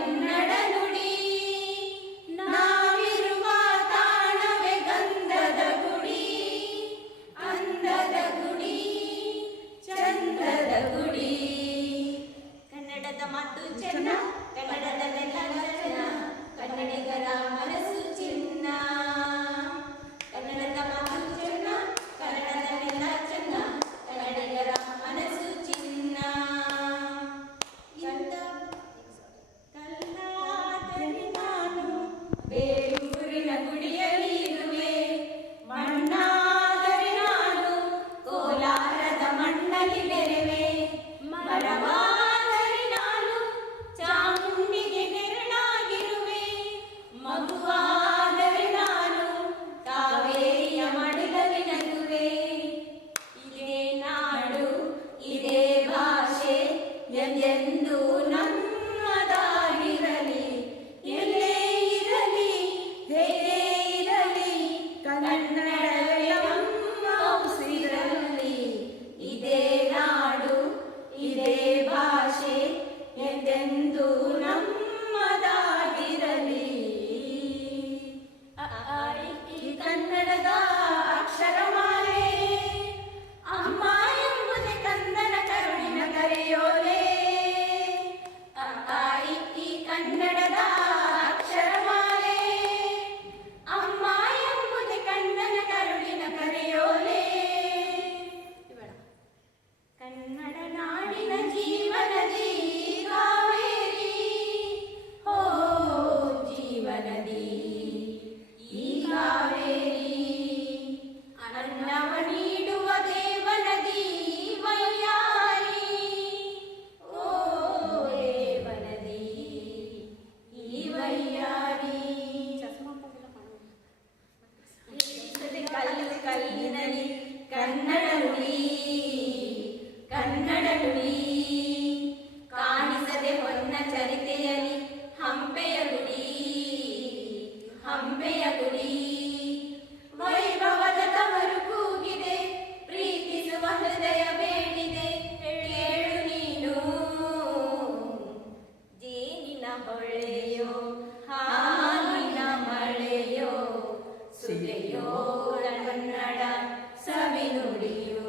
one ಕನ್ನಡದ ಸುಧೆಯೋ ಕನ್ನಡ ಸವಿ ನುಡಿಯು